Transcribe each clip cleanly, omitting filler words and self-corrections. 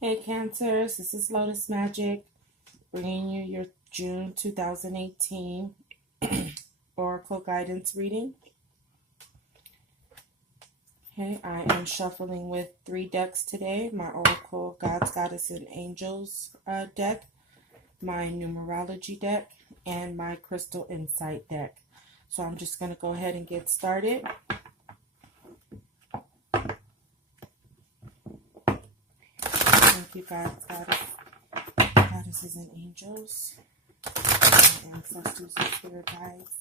Hey Cancers, this is Lotus Magic, bringing you your June 2018 Oracle Guidance reading. Okay, I am shuffling with 3 decks today. My Oracle Gods, Goddess, and Angels deck, my Numerology deck, and my Crystal Insight deck. So I'm just going to go ahead and get started. Thank you, Gods, Goddesses, and Angels, my ancestors and spirit guides,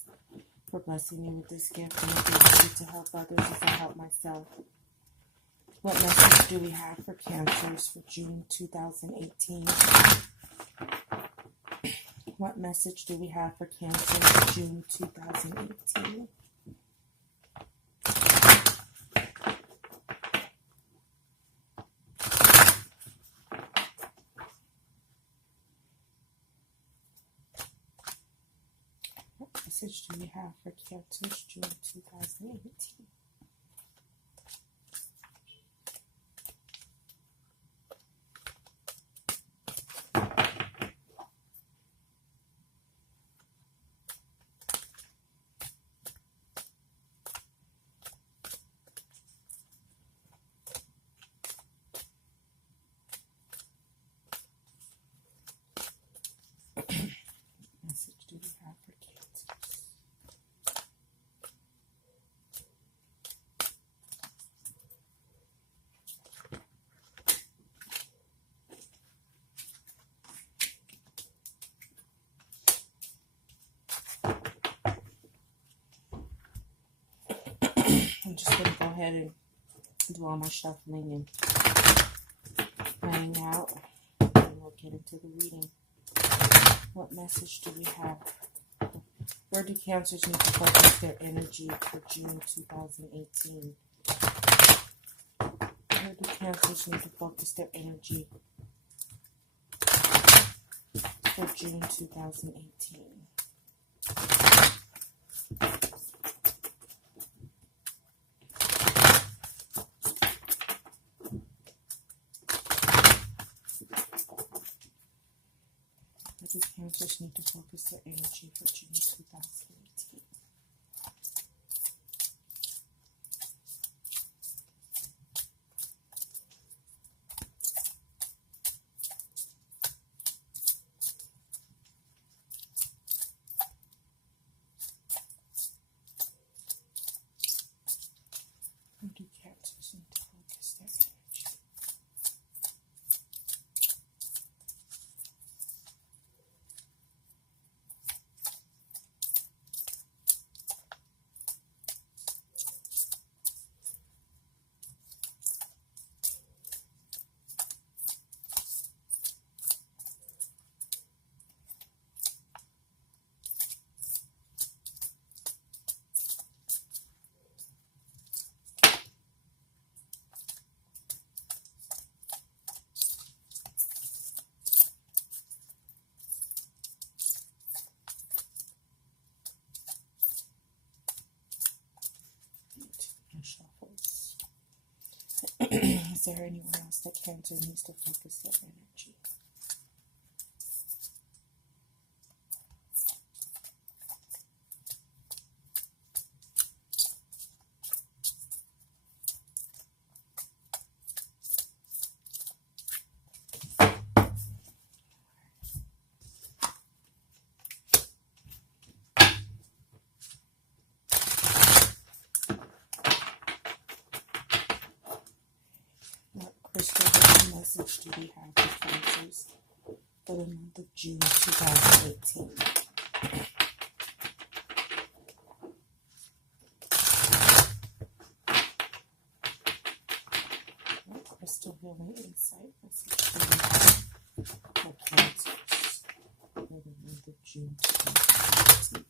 for blessing me with this gift and ability to help others as I help myself. What message do we have for Cancers for June 2018? What message do we have for Cancer for June 2018? What message do we have for Cancers June 2018? Message do we have for Cancers? I'm just going to go ahead and do all my shuffling and laying out, and we'll get into the reading. What message do we have? Where do Cancers need to focus their energy for June 2018? Where do Cancers need to focus their energy for June 2018? Where do Cancers need to focus their energy for June 2018? Where do Cancers need to focus their energy? Shuffles. Is there anyone else that Cancer needs to focus their energy? What crystal message do we have for Cancers for the month of June 2018? What crystal healing insight message do we have for Cancers for the month of June 2018?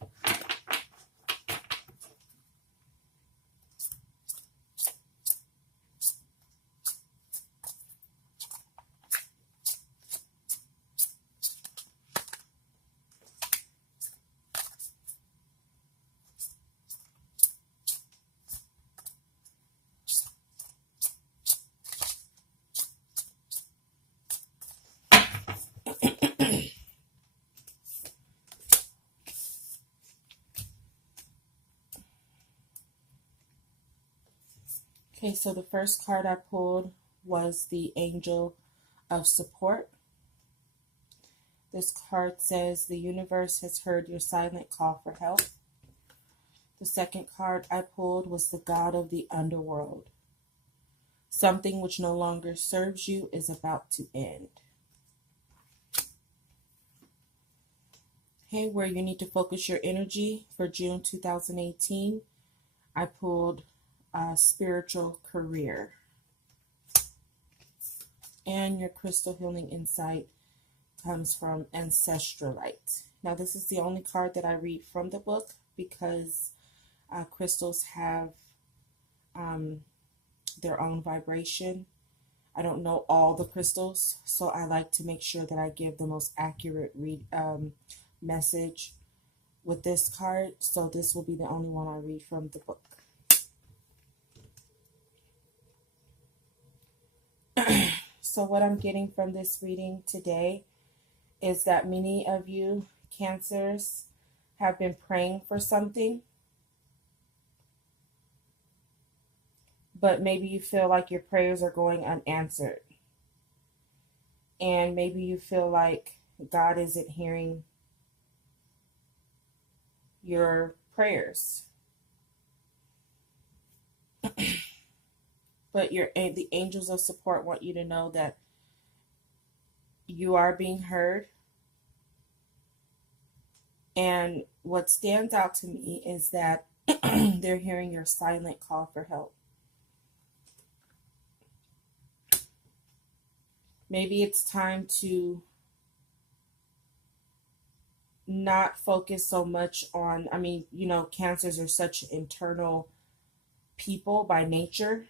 Okay, so the first card I pulled was the Angel of Support. This card says the universe has heard your silent call for help. The second card I pulled was the God of the Underworld. Something which no longer serves you is about to end. Okay, where you need to focus your energy for June 2018, I pulled Spiritual Career. And your crystal healing insight comes from Ancestralite. Now, this is the only card that I read from the book because crystals have their own vibration. I don't know all the crystals, so I like to make sure that I give the most accurate message with this card. So this will be the only one I read from the book. So what I'm getting from this reading today is that many of you Cancers have been praying for something, but maybe you feel like your prayers are going unanswered. And maybe you feel like God isn't hearing your prayers. But the angels of support want you to know that you are being heard. And what stands out to me is that they're hearing your silent call for help. Maybe it's time to not focus so much on, Cancers are such internal people by nature.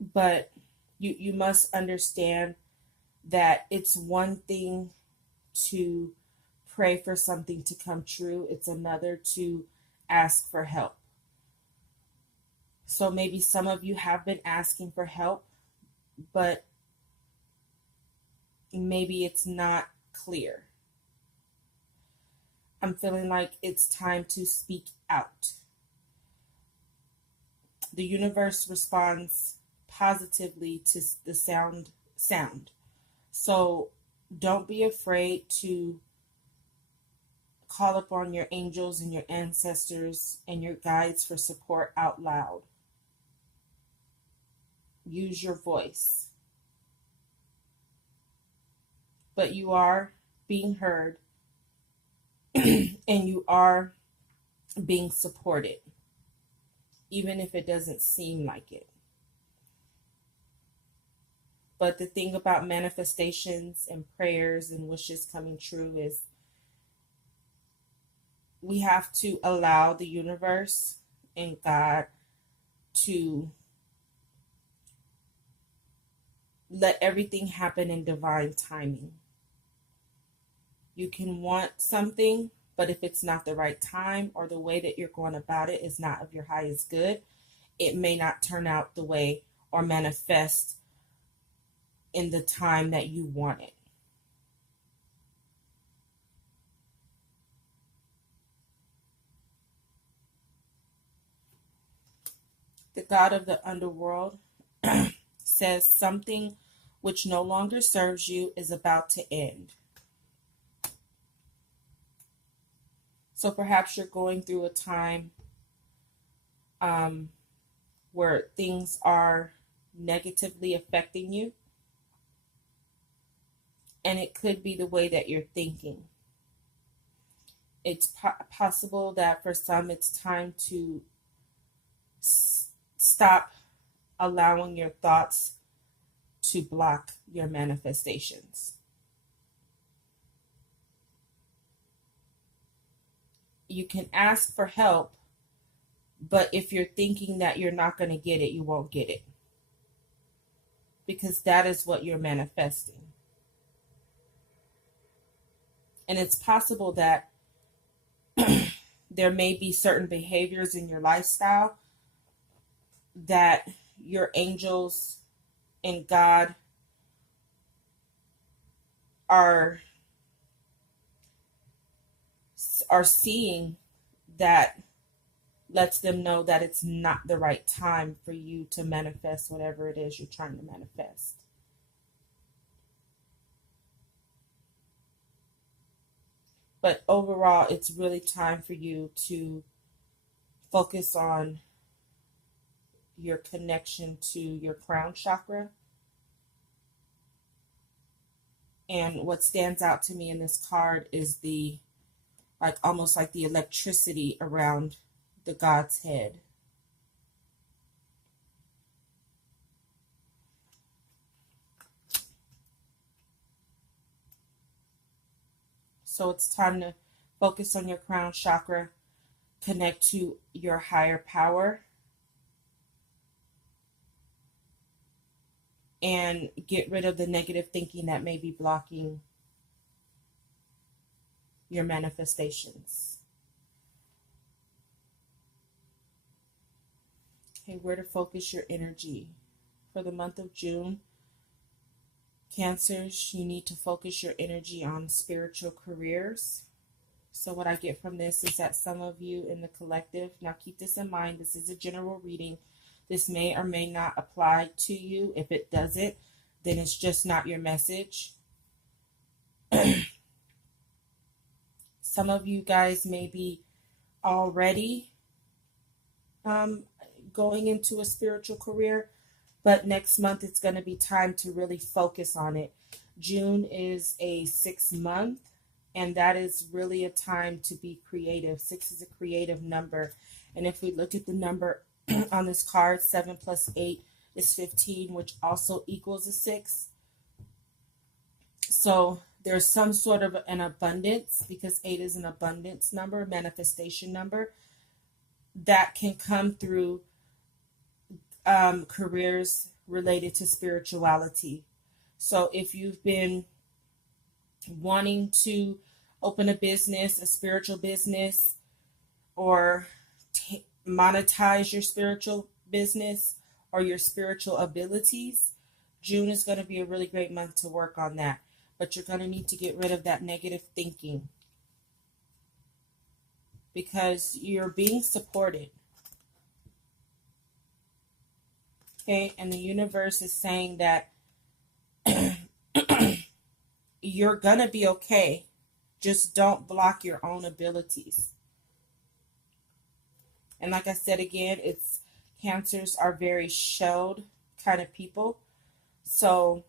But you must understand that it's one thing to pray for something to come true. It's another to ask for help. So maybe some of you have been asking for help, but maybe it's not clear. I'm feeling like it's time to speak out. The universe responds positively to the sound. So don't be afraid to call upon your angels and your ancestors and your guides for support out loud. Use your voice. But you are being heard and you are being supported, even if it doesn't seem like it. But the thing about manifestations and prayers and wishes coming true is we have to allow the universe and God to let everything happen in divine timing. You can want something, but if it's not the right time or the way that you're going about it is not of your highest good, it may not turn out the way or manifest in the time that you want it. The God of the underworld says something which no longer serves you is about to end. So perhaps you're going through a time where things are negatively affecting you. And it could be the way that you're thinking. It's possible that for some it's time to stop allowing your thoughts to block your manifestations. You can ask for help, but if you're thinking that you're not going to get it, you won't get it. Because that is what you're manifesting. And it's possible that there may be certain behaviors in your lifestyle that your angels and God are seeing that lets them know that it's not the right time for you to manifest whatever it is you're trying to manifest. But overall, it's really time for you to focus on your connection to your crown chakra. And what stands out to me in this card is the, like, almost like the electricity around the god's head. So it's time to focus on your crown chakra, connect to your higher power, and get rid of the negative thinking that may be blocking your manifestations. Okay, where to focus your energy. For the month of June, Cancers, you need to focus your energy on spiritual careers. So what I get from this is that some of you in the collective, now keep this in mind, this is a general reading. This may or may not apply to you. If it doesn't, then it's just not your message. Some of you guys may be already going into a spiritual career, but next month it's going to be time to really focus on it. June is a 6 month, and that is really a time to be creative. 6 is a creative number. And if we look at the number on this card, 7 plus 8 is 15, which also equals a 6. So there's some sort of an abundance, because 8 is an abundance number, manifestation number, that can come through careers related to spirituality. So if you've been wanting to open a business, a spiritual business, or monetize your spiritual business or your spiritual abilities, June is going to be a really great month to work on that. But you're going to need to get rid of that negative thinking, because you're being supported. Okay, and the universe is saying that you're going to be okay. Just don't block your own abilities. And like I said again, it's Cancers are very shelled kind of people. So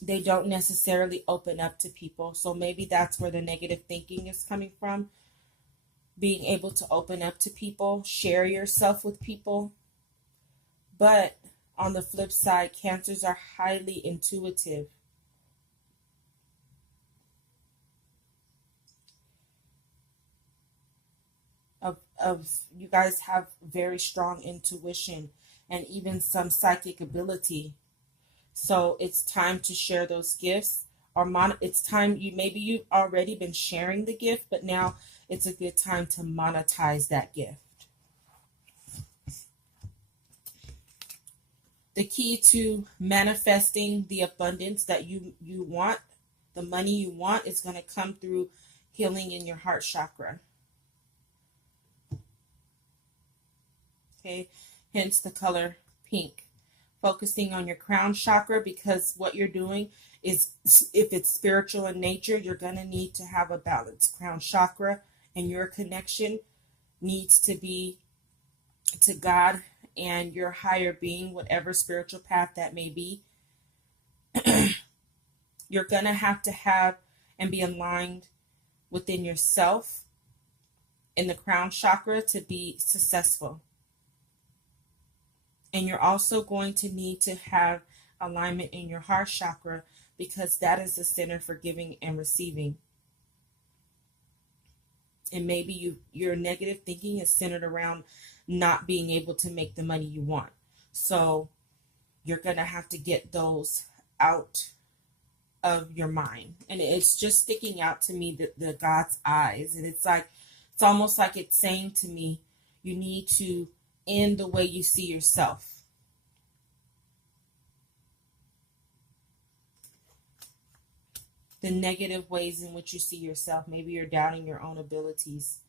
they don't necessarily open up to people. So maybe that's where the negative thinking is coming from. Being able to open up to people, share yourself with people. But on the flip side, Cancers are highly intuitive. Of you guys have very strong intuition and even some psychic ability. So it's time to share those gifts, or it's time you've already been sharing the gift, but now it's a good time to monetize that gift. The key to manifesting the abundance that you want, the money you want, is going to come through healing in your heart chakra. Okay, hence the color pink. Focusing on your crown chakra, because what you're doing is, if it's spiritual in nature, you're going to need to have a balanced crown chakra, and your connection needs to be to God and your higher being, whatever spiritual path that may be. You're going to have and be aligned within yourself in the crown chakra to be successful. And you're also going to need to have alignment in your heart chakra, because that is the center for giving and receiving. And maybe your negative thinking is centered around not being able to make the money you want. So you're going to have to get those out of your mind. And it's just sticking out to me, the God's eyes. And it's almost like it's saying to me, you need to end the way you see yourself. The negative ways in which you see yourself. Maybe you're doubting your own abilities.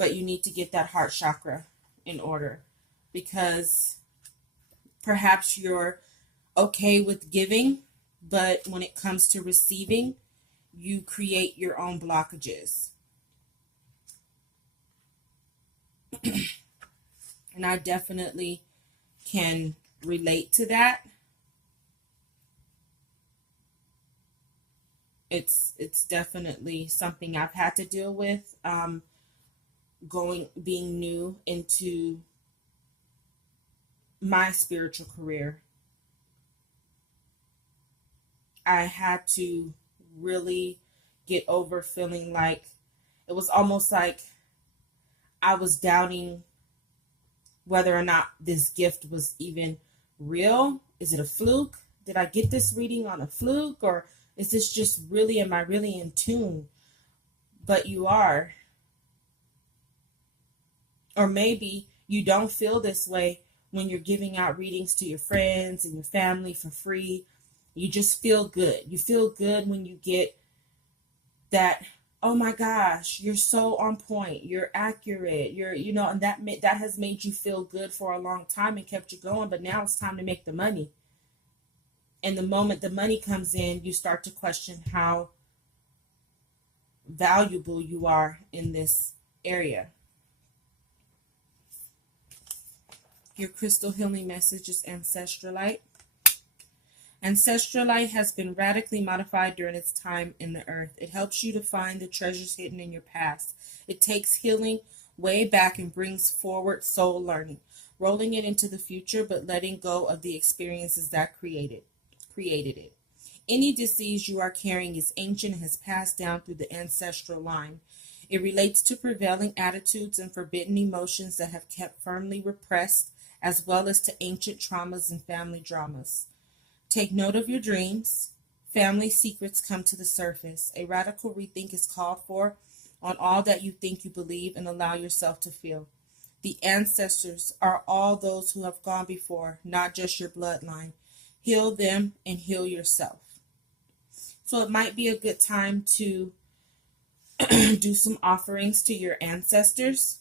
but you need to get that heart chakra in order, because perhaps you're okay with giving, but when it comes to receiving, you create your own blockages. And I definitely can relate to that. It's definitely something I've had to deal with, being new into my spiritual career. I had to really get over feeling like it was almost like I was doubting whether or not this gift was even real. Is it a fluke? Did I get this reading on a fluke? Or is this just really, am I really in tune? But you are. Or maybe you don't feel this way when you're giving out readings to your friends and your family for free. You just feel good. You feel good when you get that, oh my gosh, you're so on point, you're accurate, and that has made you feel good for a long time and kept you going, but now it's time to make the money. And the moment the money comes in, you start to question how valuable you are in this area. Your crystal healing message is Ancestral Light. Ancestral Light has been radically modified during its time in the earth. It helps you to find the treasures hidden in your past. It takes healing way back and brings forward soul learning, rolling it into the future, but letting go of the experiences that created it. Any disease you are carrying is ancient and has passed down through the ancestral line. It relates to prevailing attitudes and forbidden emotions that have kept firmly repressed, as well as to ancient traumas and family dramas. Take note of your dreams. Family secrets come to the surface. A radical rethink is called for on all that you think you believe and allow yourself to feel. The ancestors are all those who have gone before, not just your bloodline. Heal them and heal yourself. So it might be a good time to do some offerings to your ancestors.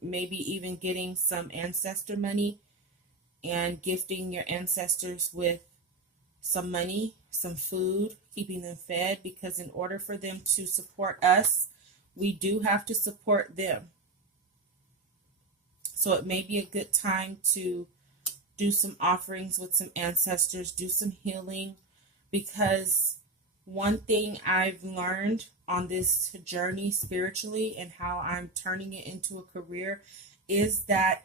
Maybe even getting some ancestor money and gifting your ancestors with some money, some food, keeping them fed, because in order for them to support us, we do have to support them. So it may be a good time to do some offerings with some ancestors, do some healing, because one thing I've learned on this journey spiritually and how I'm turning it into a career is that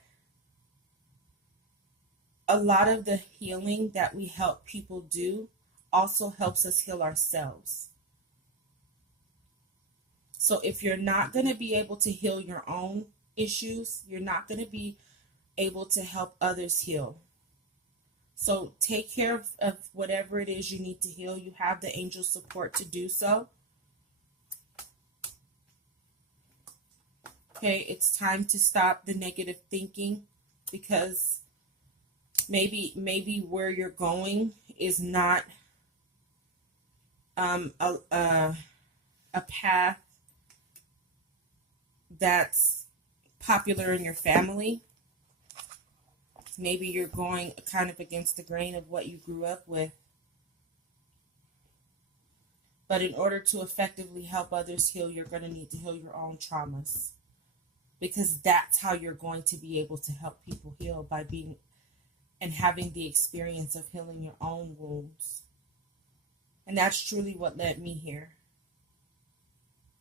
a lot of the healing that we help people do also helps us heal ourselves. So if you're not going to be able to heal your own issues, you're not going to be able to help others heal. So take care of whatever it is you need to heal. You have the angel support to do so. Okay, it's time to stop the negative thinking, because maybe where you're going is not a path that's popular in your family. Maybe you're going kind of against the grain of what you grew up with. But in order to effectively help others heal, you're going to need to heal your own traumas, because that's how you're going to be able to help people heal, by being and having the experience of healing your own wounds. And that's truly what led me here,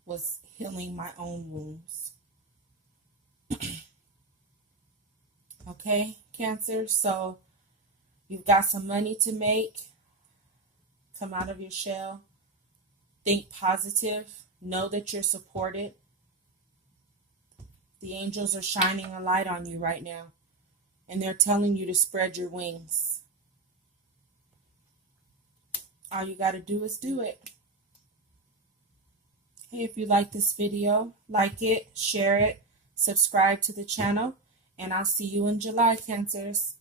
was healing my own wounds. Okay, Cancer, so you've got some money to make. Come out of your shell. Think positive. Know that you're supported. The angels are shining a light on you right now, and they're telling you to spread your wings. All you got to do is do it. Hey, if you like this video, like it, share it, subscribe to the channel, and I'll see you in July, Cancers.